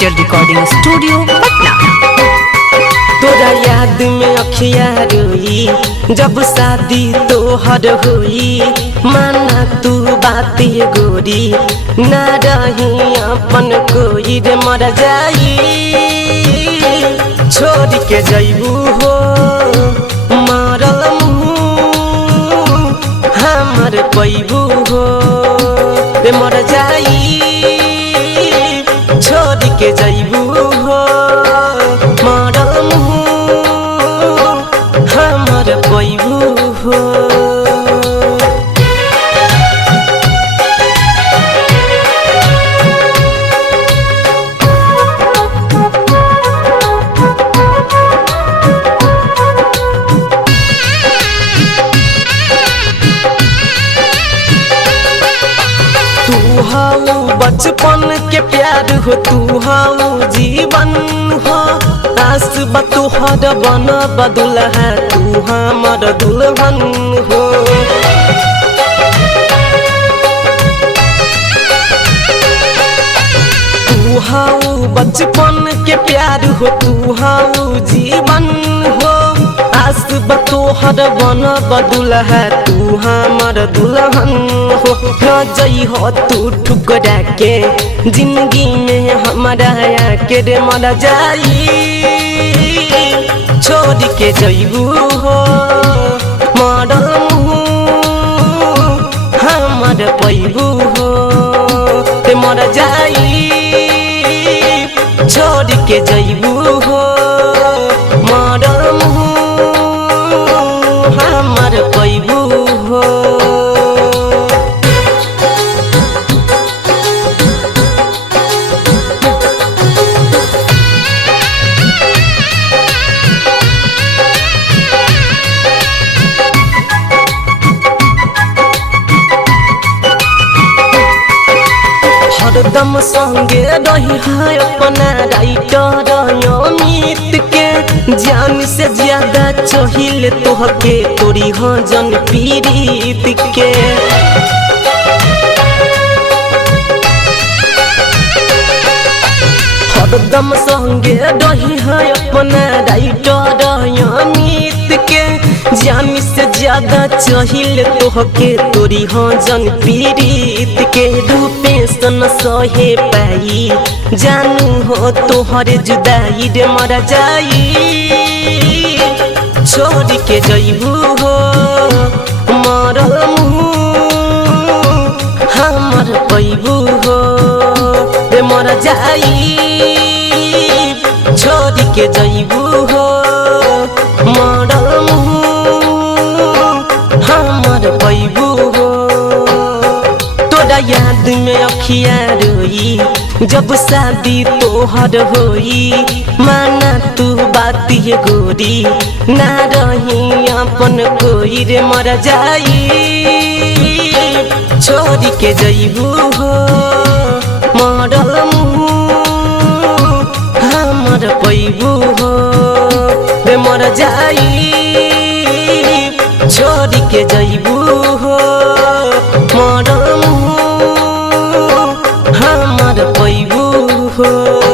Digital recording studio Patna. तोरा याद में अखिया रोई जब शादी तोहर हुई, माना तू बात गोरी ना रही अपन कोई रे मर जाई छोड़ के जैबू हो मरल हमर पैबू हो रे मर जाई छोड़ के जैबू हो मरल हमर पैबू हो। तू हाउ बचपन के प्यार हो, तू हाउ जीवन हो, आस बतुहर बन बदुल है तू हमर दुल्हन हो। तू हाउ बचपन के प्यार हो, तू हाउ जीवन हो, आस बतोहर बन बदुल है तू हमर दुल्हन हो। जई हो तू ठुकरा के जिंदगी में हमारा के रे मर जाई छोड़ के जईबू हो मरल हमर पैबू हो ते मर जाई छोड़ के जईबू हो मरल हमर पैबू हो। हरदम संगे रही है अपना राइटर अमित के, जान से ज्यादा चाहिल तोहके तोरी हो जन पीड़ित के। हरदम संगे रही है अपना राइटर अमित के, जान से ज्यादा चाहिल तोहके तोरी हो जन पीड़ित के। रूपे सन सहे पाई जानू हो तोहरे जुदाई रे मर जाई छोड़ के जईबू हो मरल हमर पैबू हो रे मर जाई छोड़ के जईबू हो मरल हमर पैबू हो। तोरा याद में अखिया रोई जब शादी तोहर होई, माना तू बात गोरी ना रही अपन कोई रे मर जाई छोड़ के जईबू हो मरल हमर पैबू हो रे मर जाई छोड़ के जईबू हो मरल हमर पैबू हो।